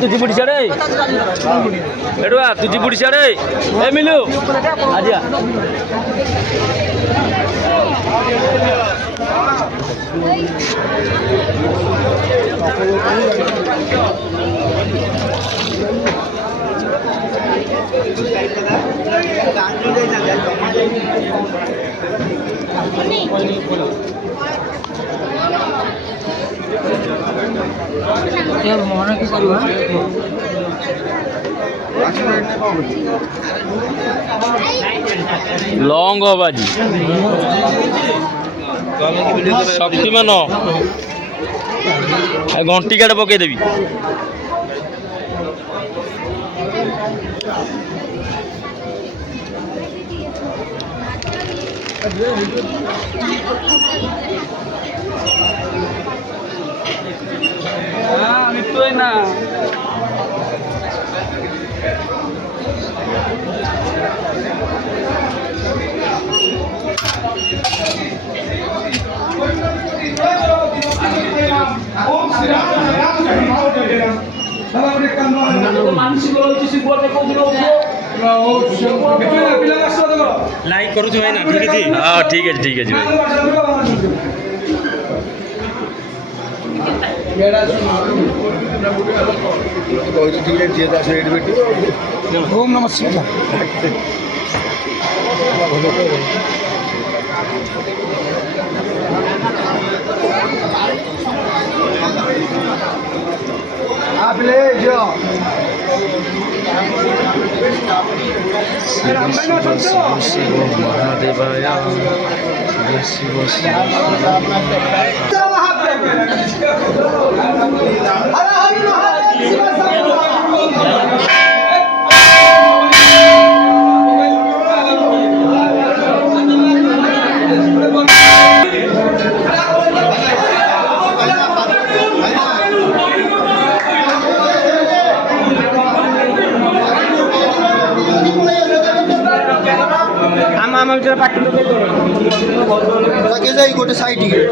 तुझी बुढ़ी चढ़े एडवा तुझी बुढ़ी चढ़े ए मिलू आजा लौंग बाजी शक्तिमान घंटी काट पकईदेवी ना लाइक करू भाई ना ठीक है हाँ ठीक है भाई ओम नमः शिवाय आप ले जाओ शिव महादेवाय शिव যাই গোটে সাইডি দিও